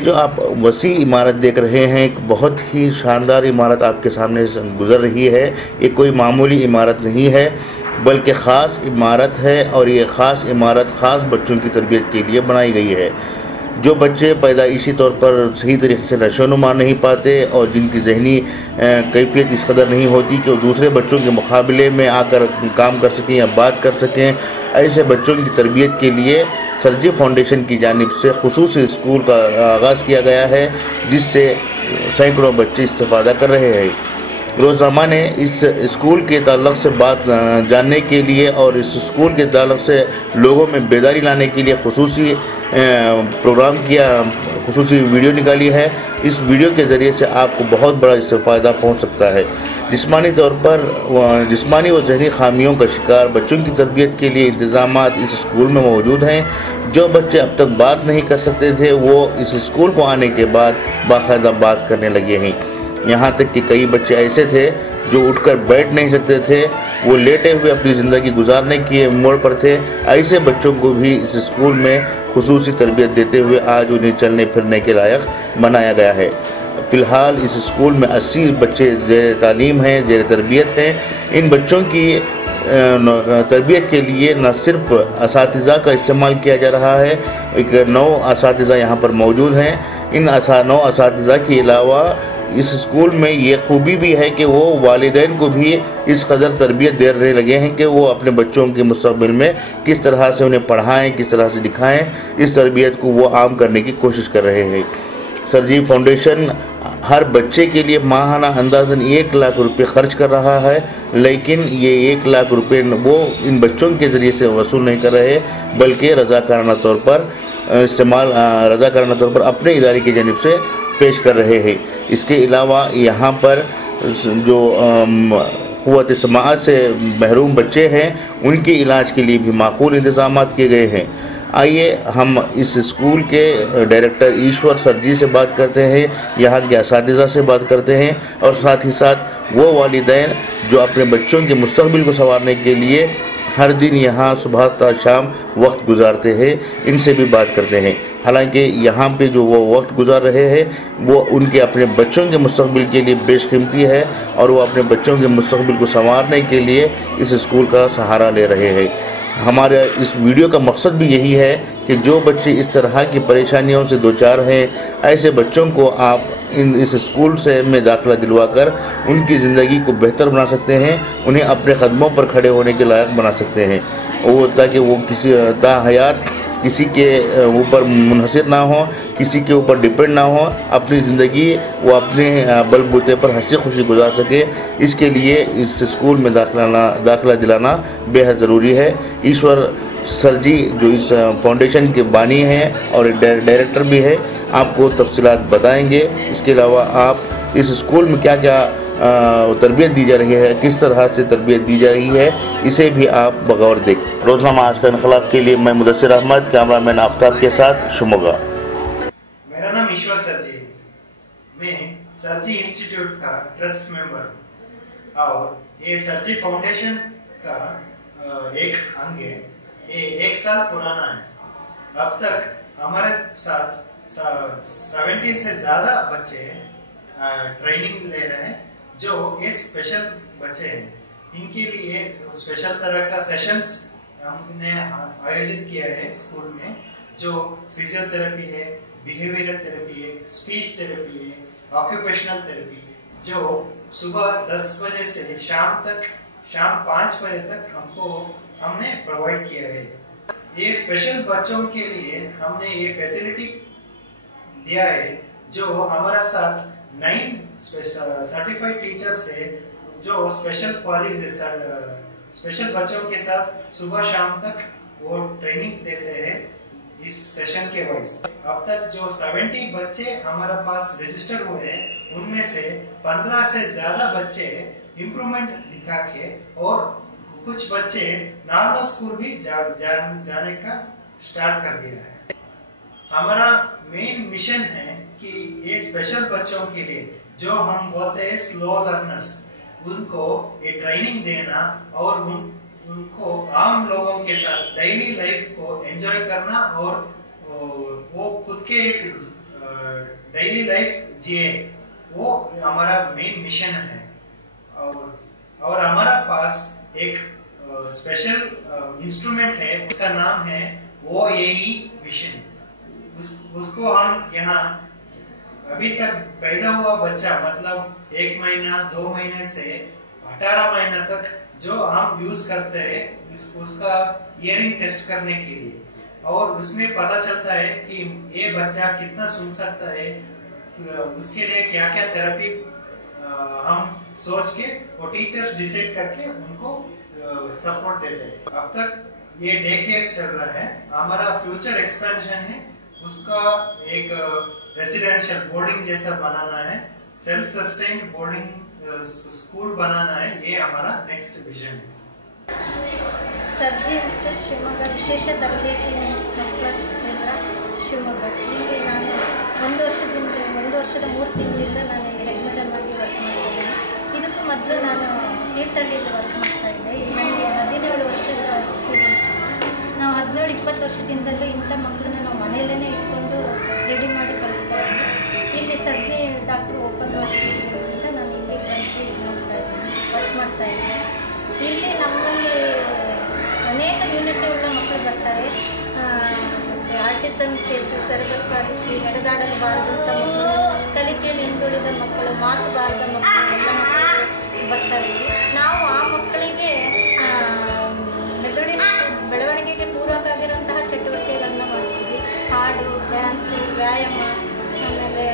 जो आप वसी इमारत देख रहे हैं, एक बहुत ही शानदार इमारत आपके सामने से गुजर रही है। ये कोई मामूली इमारत नहीं है, बल्कि ख़ास इमारत है, और ये ख़ास इमारत ख़ास बच्चों की तरबियत के लिए बनाई गई है। जो बच्चे पैदाइशी तौर पर सही तरीके से नशोनुमा नहीं पाते और जिनकी जहनी कैफियत इस कदर नहीं होती कि वो दूसरे बच्चों के मुकाबले में आकर काम कर सकें या बात कर सकें, ऐसे बच्चों की तरबियत के लिए सरजी फाउंडेशन की जानिब से खुसूसी स्कूल का आगाज़ किया गया है, जिससे सैकड़ों बच्चे इस्तेफ़ादा कर रहे हैं। रोज़ाना ने इस स्कूल के ताल्लुक़ से बात जानने के लिए और इस स्कूल के ताल्लुक़ से लोगों में बेदारी लाने के लिए खुसूसी प्रोग्राम किया, खुसूसी वीडियो निकाली है। इस वीडियो के ज़रिए से आपको बहुत बड़ा इससे फ़ायदा पहुँच सकता है। जिस्मानी तौर पर जिस्मानी व ज़हनी खामियों का शिकार बच्चों की तरबियत के लिए इंतज़ामात इस स्कूल में मौजूद हैं। जो बच्चे अब तक बात नहीं कर सकते थे, वो इस स्कूल को आने के बाद बाकायदा बात करने लगे हैं। यहाँ तक कि कई बच्चे ऐसे थे जो उठकर बैठ नहीं सकते थे, वो लेटे हुए अपनी ज़िंदगी गुजारने के मोड़ पर थे। ऐसे बच्चों को भी इस स्कूल में खुसूसी तरबियत देते हुए आज उन्हें चलने फिरने के लायक बनाया गया है। फ़िलहाल इस स्कूल में 80 बच्चे ज़ेर तालीम हैं, ज़ेर तरबियत हैं। इन बच्चों की तरबियत के लिए न सिर्फ असातिज़ा का इस्तेमाल किया जा रहा है, एक 9 असातिज़ा यहाँ पर मौजूद हैं। इन 9 असातिज़ा के अलावा इस स्कूल में ये खूबी भी है कि वो वालिदैन को भी इस कदर तरबियत देने लगे हैं कि वो अपने बच्चों के मुस्तक़बिल में किस तरह से उन्हें पढ़ाएं, किस तरह से दिखाएं, इस तरबियत को वो आम करने की कोशिश कर रहे हैं। सरजी फाउंडेशन हर बच्चे के लिए माहाना अंदाज़न 1 लाख रुपये ख़र्च कर रहा है, लेकिन ये 1 लाख रुपये वो इन बच्चों के ज़रिए से वसूल नहीं कर रहे, बल्कि रज़ाकाराना तौर पर अपने इदारे की जानिब से पेश कर रहे हैं। इसके अलावा यहाँ पर जो क़ुव्वत समाअत से महरूम बच्चे हैं, उनके इलाज के लिए भी माकूल इंतज़ामात किए गए हैं। आइए हम इस स्कूल के डायरेक्टर ईश्वर सरजी से बात करते हैं, यहाँ के असातिज़ा से बात करते हैं, और साथ ही साथ वो वालिदैन जो अपने बच्चों के मुस्तक़बिल को संवारने के लिए हर दिन यहाँ सुबह ता शाम वक्त गुजारते हैं, इनसे भी बात करते हैं। हालांकि यहाँ पे जो वो वक्त गुजार रहे हैं वो उनके अपने बच्चों के मुस्तक़बिल के लिए बेशकीमती है, और वो अपने बच्चों के मुस्तक़बिल को संवारने के लिए इस स्कूल का सहारा ले रहे हैं। हमारे इस वीडियो का मकसद भी यही है कि जो बच्चे इस तरह की परेशानियों से दो चार हैं, ऐसे बच्चों को आप इस स्कूल से में दाखिला दिलवाकर उनकी ज़िंदगी को बेहतर बना सकते हैं, उन्हें अपने कदमों पर खड़े होने के लायक बना सकते हैं, वो ताकि वो किसी ताहयात किसी के ऊपर मुनहसर ना हो, किसी के ऊपर डिपेंड ना हो, अपनी ज़िंदगी वो अपने बलबूते पर हंसी खुशी गुजार सके। इसके लिए इस स्कूल में दाखिला दिलाना बेहद ज़रूरी है। ईश्वर सरजी जो इस फाउंडेशन के बानी हैं और डायरेक्टर भी है, आपको तफसीलात बताएंगे। इसके अलावा आप इस स्कूल में क्या क्या तरबियत दी जा रही है, किस तरह से तरबियत दी जा रही है, इसे भी आप बगौर देखें। रोज़नामा आज का इनकलाब के लिए मैं मुदस्सिर अहमद, कैमरामैन आफ्ताब के साथ शिमोगा। मेरा नाम ईश्वर सरजी, मैं सरजी इंस्टीट्यूट का ट्रस्ट मेंबर हूँ और ये सरजी फाउंडेशन का एक अंग है। ये 1 साल पुराना है। अब तक हमारे साथ 70 से ज़्यादा बच्चे ट्रेनिंग ले रहे हैं, जो ये स्पेशल बच्चे हैं। इनके लिए स्पेशल तरह का सेशंस हमने आयोजित किया है स्कूल में, जो फिजियोथेरेपी है, बिहेवियरल थेरेपी है, स्पीच थेरेपी है, ऑक्यूपेशनल थेरेपी, जो सुबह 10 बजे से शाम 5 बजे तक हमने प्रोवाइड किया है। ये स्पेशल बच्चों के लिए हमने ये फैसिलिटी दिया है, जो हमारा साथ 9 सर्टिफाइड टीचर्स है, जो स्पेशल बच्चों के साथ सुबह शाम तक वो ट्रेनिंग देते हैं इस सेशन के वाइज। अब तक जो 70 बच्चे हमारे पास रजिस्टर हुए हैं, उनमें से 15 से ज्यादा बच्चे इम्प्रूवमेंट दिखा के, और कुछ बच्चे नॉर्मल स्कूल भी जाने का स्टार्ट कर दिया है। हमारा मेन मिशन है कि ये स्पेशल बच्चों के लिए, जो हम बोलते हैं स्लो लर्नर्स, उनको ये ट्रेनिंग देना और उनको आम लोगों के साथ डेली लाइफ को एंजॉय करना, और वो खुद के एक डेली लाइफ जिए, वो हमारा मेन मिशन है। और हमारा पास एक स्पेशल इंस्ट्रूमेंट है, उसका नाम है OAE मिशन। उसको हम यहाँ अभी तक पैदा हुआ बच्चा, मतलब 1 महीना 2 महीने से 18 महीना तक जो हम यूज करते हैं उसका हियरिंग टेस्ट करने के लिए, और उसमें पता चलता है कि ये बच्चा कितना सुन सकता है। उसके लिए क्या क्या थेरेपी हम सोच के वो टीचर्स डिसाइड करके उनको सपोर्ट देते हैं। अब तक ये डे केयर चल रहा है। हमारा फ्यूचर एक्सपेंशन है, उसका एक रेसिडेंशियल बोर्डिंग जैसा बनाना है, सेल्फ सस्टेन्ड बोर्डिंग स्कूल बनाना है। ये हमारा नेक्स्ट विजन है। ಸರ್ಜಿ ಇನ್ಸ್ಟಿಟ್ಯೂಟ್ ಶಿವಮೊಗ್ಗ ವಿಶೇಷ ತರಬೇತಿ ಮಕ್ಕಳ ಕೇಂದ್ರ ಶಿವಮೊಗ್ಗ. ಇಲ್ಲಿ ನಾನು 1 ವರ್ಷದ 3 ತಿಂಗಳಿಂದ ನಾನು ಇಲ್ಲಿ ಹೆಡ್ ಮೇಡಮ್ ಆಗಿ ವರ್ಕ್ ಮಾಡ್ತಾ ಇದ್ದೀನಿ. ಇದಕ್ಕೂ ಮೊದಲು ನಾನು ತೀರ್ಥಹಳ್ಳಿಯಲ್ಲಿ ವರ್ಕ್ ಮಾಡ್ತಾ ಇದ್ದೆ. ಈಗ ನನಗೆ 17 ವರ್ಷದ ಎಕ್ಸ್ಪೀರಿಯನ್ಸ್. ನಾವು 17-20 ವರ್ಷದಿಂದಲೂ ಇಂಥ ಮಕ್ಕಳನ್ನ ನಾವು ಮನೆಯಲ್ಲೇ ಇಟ್ಕೊಂಡು ರೆಡಿ ಮಾಡಿ ಕಳಿಸ್ತಾ ಇದ್ವಿ. ಇಲ್ಲಿ ಸರ್ಜಿ ಡಾಕ್ಟ್ರು ಓಪನ್ ಮಾಡಿರೋದ್ರಿಂದ ನಾನು ಇಲ್ಲಿ ಬಂದು ವರ್ಕ್ ಮಾಡ್ತಾ ಇದ್ದೀನಿ. ಇಲ್ಲಿ ನಮ್ಮಲ್ಲಿ ಅನೇಕ ನ್ಯೂನತೆ ಉಳ್ಳ ಮಕ್ಕಳು ಬರ್ತಾರೆ. ಆರ್ಟಿಸಮ್ ಕೇಸು, ಸೆರೆಬ್ರಲ್ ಪಾಲಿಸಿ, ನಡೆದಾಡಲು ಬಾರದಂಥ ಮಕ್ಕಳು, ಕಲಿಕೆಯಲ್ಲಿ ಹಿಂದುಳಿದ ಮಕ್ಕಳು, ಮಾತು ಬಾರದ ಮಕ್ಕಳು, ಎಲ್ಲ ಮಕ್ಕಳು ಬರ್ತಾರೆ ಇಲ್ಲಿ. ನಾವು ಆ ಮಕ್ಕಳಿಗೆ ಮೆದುಳಿನ ಬೆಳವಣಿಗೆಗೆ ಪೂರಕ ಆಗಿರುವಂತಹ ಚಟುವಟಿಕೆಗಳನ್ನು ಮಾಡಿಸ್ತೀವಿ. ಹಾಡು, ಡ್ಯಾನ್ಸು, ವ್ಯಾಯಾಮ, ಆಮೇಲೆ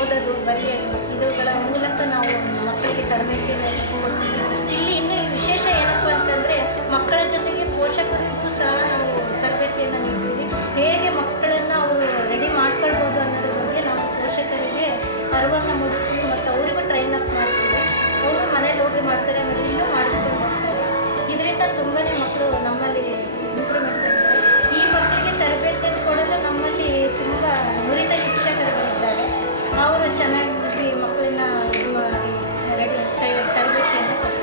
ಓದೋದು, ಬರೆಯೋದು, ಇವುಗಳ ಮೂಲಕ ನಾವು ಮಕ್ಕಳಿಗೆ ತರಬೇತಿಯನ್ನು ಕೊಡ್ತೀವಿ. ಇಲ್ಲಿ ಇನ್ನೂ ವಿಶೇಷ ಏನಪ್ಪ ಅಂತಂದರೆ ಮಕ್ಕಳ ಜೊತೆಗೆ ಪೋಷಕರಿಗೂ ಸಹ ನಾವು ತರಬೇತಿಯನ್ನು ನೀಡ್ತೀವಿ. ಹೇಗೆ ಮಕ್ಕಳನ್ನು ಅವರು ರೆಡಿ ಮಾಡ್ಕೊಳ್ಬೋದು ಅನ್ನೋದ್ರ ಬಗ್ಗೆ ನಾವು ಪೋಷಕರಿಗೆ ಅರಿವನ್ನು ಮೂಡಿಸ್ತೀವಿ ಮತ್ತು ಅವರಿಗೂ ಟ್ರೈನ್ ಅಪ್ ಮಾಡ್ತೀವಿ. ಅವರು ಮನೇಲಿ ಹೋಗಿ ಮಾಡ್ತಾರೆ, ಆಮೇಲೆ ಇಲ್ಲೂ ಮಾಡಿಸ್ಕೊಂಡು ಹೋಗ್ತಾರೆ. ಇದರಿಂದ ತುಂಬಾ ಮಕ್ಕಳು ನಮ್ಮಲ್ಲಿ ಇಂಪ್ರೂವ್ಮೆಂಟ್ಸ್ ಆಗ್ತಾರೆ. ಈ ಮಕ್ಕಳಿಗೆ ತರಬೇತಿಯನ್ನು ಕೊಡಲು ನಮ್ಮಲ್ಲಿ ತುಂಬ ನುರಿತ ಶಿಕ್ಷಕರುಗಳಿದ್ದಾರೆ. ಅವರು ಚೆನ್ನಾಗಿ ಮಕ್ಕಳನ್ನ ಇದು ಮಾಡಿ ತರಬೇತಿಯನ್ನು ಕೊಡ್ತಾರೆ.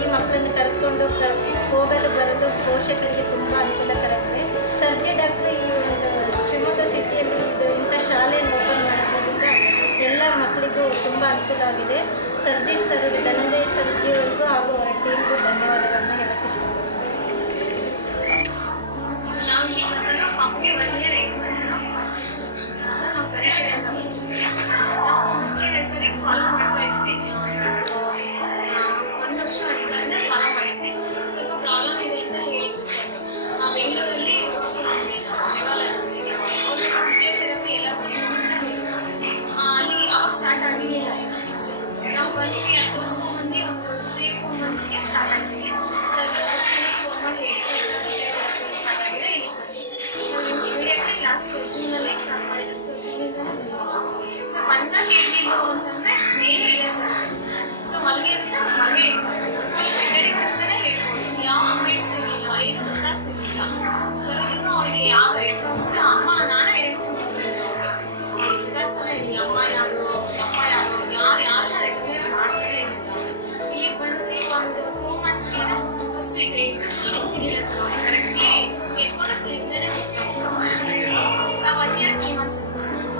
ಈ ಮಕ್ಕಳನ್ನು ಕರೆದುಕೊಂಡು ಹೋಗಲು ಬರಲು ಪೋಷಕರಿಗೆ ತುಂಬ ಅನುಕೂಲಕರವಾಗಿದೆ. ಸರ್ಜಿ ಡಾಕ್ಟ್ರು ಈ ಒಂದು ಶಿವಮೊಗ್ಗ ಸಿಟಿಯಲ್ಲಿ ಇಂಥ ಶಾಲೆಯನ್ನು ಓಪನ್ ಮಾಡೋದ್ರಿಂದ ಎಲ್ಲ ಮಕ್ಕಳಿಗೂ ತುಂಬ ಅನುಕೂಲ ಆಗಿದೆ. ಸರ್ಜಿ ಸರ್, ಧನಂಜಯ ಸರ್ಜಿಯವರಿಗೂ ಹಾಗೂ ಅವರ ಟೀಮ್ಗೂ ಧನ್ಯವಾದಗಳನ್ನ ಹೇಳಕ್ಕೆ ಇಷ್ಟಪಡ್ತೀನಿ. ಸ್ವಲ್ಪ ಪ್ರಾಬ್ಲಮ್ ಇದೆ ಅಂತ ಹೇಳಿದ್ರು ಸರ್. ಬೆಂಗಳೂರಲ್ಲಿ ಫಿಸಿಯೋಥೆರಪಿ ಎಲ್ಲ ಅಂತ ಹೇಳಿದ್ರು. ಅಲ್ಲಿ ಅವಾಗ ಸ್ಟಾರ್ಟ್ ಆಗಿರಲಿಲ್ಲ. ನೆಕ್ಸ್ಟ್ ನಾವು ಬಂದ್ವಿ, ಅಲ್ಲಿ ತೋರಿಸ್ಕೊಂಡ್ಬಂದು ಒಂದು 3-4 ಮಂತ್ಸ್ಗೆ ಸ್ಟಾರ್ಟ್ ಆಗ್ತೀವಿ. ಸರ್ ಫೋನ್ ಮಾಡಿ ಹೇಳಿದ್ರು ಎಲ್ಲ ಫಿಸಿಯೋಥೆರಪಿ ಸ್ಟಾರ್ಟ್ ಆಗಿದೆ, ಇಲ್ಲಿ ನಾವು ಇಮಿಡಿಯೇಟ್ಲಿ ಕ್ಲಾಸ್ ಜೂನಲ್ಲಿ ಸ್ಟಾರ್ಟ್ ಮಾಡಿದ್ರು. ಸರ್ ಜೂನಿಂದ ಸೊ ಬಂದಾಗ ಹೇಳಿದ್ದು ಅಂತಂದರೆ ಏನೂ ಇಲ್ಲ ಸರ್. ಸೊ ಮಲ್ಗೆ ಇರುತ್ತೆ, ಮಲ್ಗೆ ಇರ್ತಾರೆ, ಮೆಡಿಕ್ ಅಂತಾನೆ ಹೇಳ್ಬೋದು. ಯಾವ ಮೆಡ್ಸ್ ಇರಲಿಲ್ಲ, ಏನು ಗೊತ್ತಾಗ್ತಿರ್ಲಿಲ್ಲ. ಬರೋದನ್ನು ಅವಳಿಗೆ ಯಾವ ಫಸ್ಟ್ ಅಮ್ಮ ನಾನೇ ಐಡೆಂಟಿಫೈ ಗೊತ್ತಾಗ್ತಾನೆ ಇರಲಿಲ್ಲ. ಅಮ್ಮ ಯಾರು ಯಾರನ್ನ ರೆಕಗ್ನೈಸ್ ಮಾಡ್ತಾನೆ ಇರಲಿಲ್ಲ. ಈಗ ಬಂದು ಒಂದು 2 ಮಂತ್ಸ್ಗೆ ಫಸ್ಟ್ ಈಗ ಇರ್ತಿರ್ಲಿಲ್ಲ ಸರ್. ಕರೆಕ್ಟ್ಲಿ ಎತ್ಕೊಂಡು ಅಸಲು ಹಿಂದೆನೇ ಹೋಗ್ತಾಯಿತ್ತು. ನಾವು 1 year 3 months ಇಂಪ್ರೂವ್ಮೆಂಟ್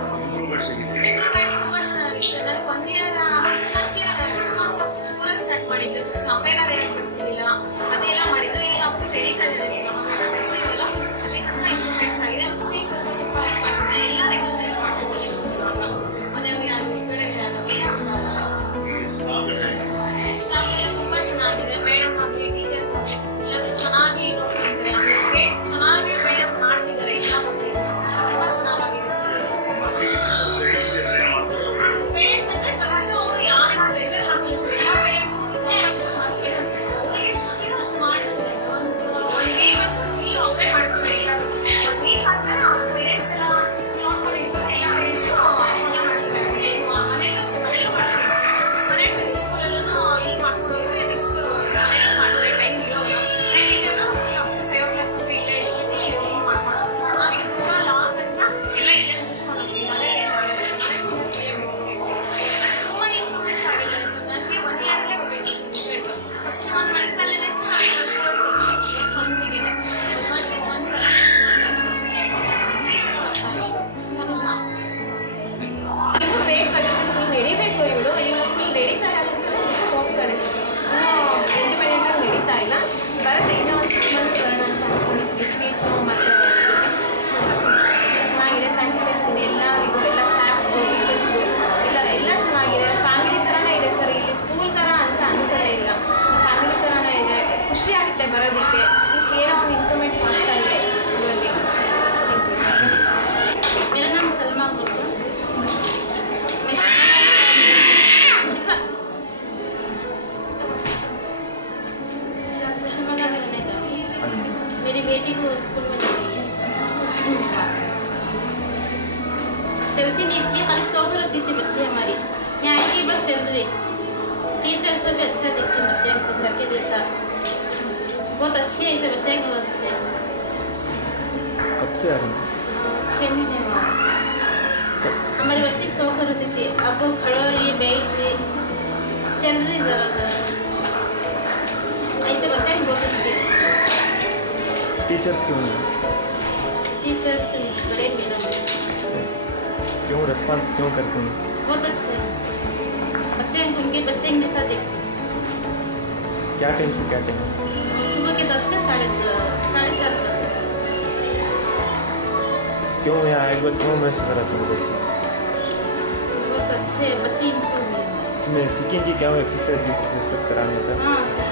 ತುಂಬ ಚೆನ್ನಾಗಿತ್ತು ಸರ್. ನನಗೆ 1 year 6 ಮಂತ್ಸ್ಗೆ 6 ಮಂತ್ಸ್ ಪೂರಕ್ಕೆ ಸ್ಟಾರ್ಟ್ ಮಾಡಿದ್ದು. ಫಸ್ಟ್ ಅಂಬೆಗಾರ ಹೇಳ್ಕೊಡ್ತಿರ್ಲಿಲ್ಲ, ಅದೆಲ್ಲ ಮಾಡಿದ್ದು. ಈಗ ಅವ್ರಿಗೆ ನಡೀತಾ ಇದೆ ಸರ್. ಅಂಬೆಗಾರ ನಡೆಸಿರಲ್ಲ, ಅಲ್ಲಿ ತನಕ ಇಂಪ್ರೂವ್ಮೆಂಟ್ಸ್ ಆಗಿದೆ. ಸ್ಪೀಚ್ ಸ್ವಲ್ಪ ಎಲ್ಲ ರೆಕಗ್ನೈಸ್ ಮಾಡ್ಕೊಳ್ಳಿ ಸರ್. ಮನೆಯವ್ರಿಗೆ ಯಾರು नेचर से भी अच्छा दिखते हैं बच्चे को, घर के जैसा बहुत अच्छे हैं ऐसे बच्चे के वास्ते। कब से आ रही हैं? 6 महीने हुआ। हमारी बच्ची सो कर होती थी, अब वो खड़े हो रही है, बैठ रही, चल रही जरा जरा, ऐसे बच्चे बहुत अच्छे हैं। टीचर्स क्यों नहीं? टीचर्स बड़े मैडम क्यों रिस्पॉन्स क्यों करते हैं? बहुत अच्छे हैं बच्चे, उनके बच्चे इनके साथ देखते हैं। क्या टाइम से क्या टाइम? सुबह के 10 से 4:30 तक। क्यों यहाँ एक बार क्यों मैसेज करा तुम बच्चे? बहुत अच्छे बच्चे इम्प्रूव हुए। मैं सीखेंगे क्या एक्सरसाइज कराने का? हाँ सर।